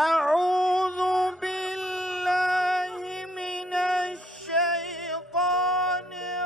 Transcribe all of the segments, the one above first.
أعوذ بالله من الشيطان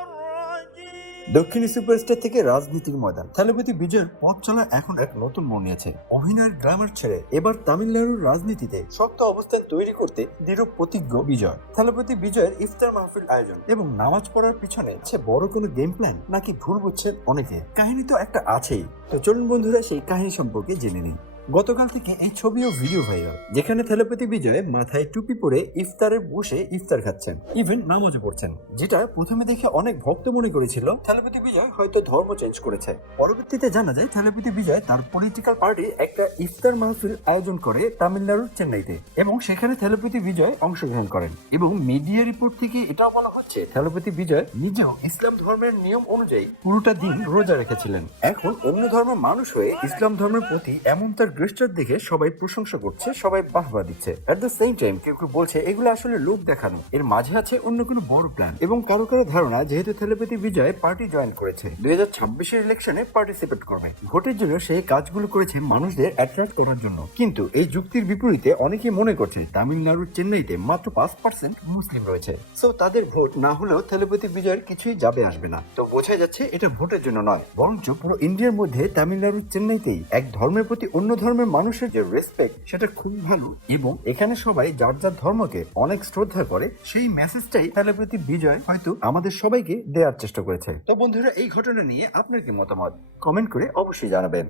الرجيم। দক্ষিণী সুপারস্টার থেকে রাজনীতির ময়দান, থালাপতি বিজয়ের পথ চলা এখন এক নতুন মোড় নিয়েছে। অভিনয়ের গ্ল্যামার ছেড়ে এবার তামিলনাড়ুর রাজনীতিতে শক্ত অবস্থান তৈরি করতে দৃঢ় প্রতিজ্ঞ বিজয়। থালাপতি বিজয়ের ইফতার মাহফিল আয়োজন এবং নামাজ পড়ার পিছনে আছে বড় কোনো গেম প্ল্যান নাকি ভুল বুঝছেন অনেকে? কাহিনী তো একটা আছেই, তো চলুন বন্ধুরা সেই কাহিনী সম্পর্কে জেনে নিই। গতকাল থেকে এই ছবি ও ভিডিও ভাইরাল, যেখানে থালাপতি বিজয় মাথায় টুপি পরে ইফতারে বসে ইফতার খাচ্ছেন, ইভেন নামাজও পড়ছেন, যেটা প্রথমে দেখে অনেক ভক্ত মনে করেছিল থালাপতি বিজয় হয়তো ধর্ম চেঞ্জ করেছে। পরবর্তীতে জানা যায় থালাপতি বিজয় তার পলিটিক্যাল পার্টির একটা ইফতার মাহফিল আয়োজন করে তামিলনাড়ুর চেন্নাইতে, এবং সেখানে থালাপতি বিজয় অংশগ্রহণ করেন। এবং মিডিয়া রিপোর্ট থেকে এটাও বলা হচ্ছে থালাপতি বিজয় নিজেও ইসলাম ধর্মের নিয়ম অনুযায়ী পুরোটা দিন রোজা রেখেছিলেন। এখন অন্য ধর্মের মানুষ হয়ে ইসলাম ধর্মের প্রতি এমন তার গেস্টার দেখে সবাই প্রশংসা করছে, সবাই বাহবা দিচ্ছে। এট দ্য সেম টাইম কেউ কেউ বলছে এগুলো আসলে লোক দেখানো, এর মাঝে আছে অন্য কোনো বড় প্ল্যান। এবং কারো কারো ধারণা যেহেতু থালাপতি বিজয় পার্টি জয়েন করেছে, 2026-এর ইলেকশনে পার্টিসিপেট করবে, ভোটের জন্য সে কাজগুলো করেছে মানুষদের অ্যাট্রাক্ট করার জন্য। কিন্তু এই যুক্তির বিপরীতে অনেকেই মনে করছে তামিলনাড়ুর চেন্নাইতে মাত্র 5% মুসলিম রয়েছে, সো তাদের ভোট না হলেও থালাপতি বিজয়ের কিছুই যাবে আসবে না। তো বোঝা যাচ্ছে এটা ভোটের জন্য নয়, বরঞ্চ পুরো ইন্ডিয়ার মধ্যে তামিলনাড়ুর চেন্নাইতেই এক ধর্মের প্রতি অন্য ধর্মের মানুষের যে রেসপেক্ট সেটা খুব ভালো, এবং এখানে সবাই যার যার ধর্মকে অনেক শ্রদ্ধা করে, সেই মেসেজটাই থালাপতি বিজয় হয়তো আমাদের সবাইকে দেওয়ার চেষ্টা করেছে। তো বন্ধুরা, এই ঘটনা নিয়ে আপনার কি মতামত কমেন্ট করে অবশ্যই জানাবেন।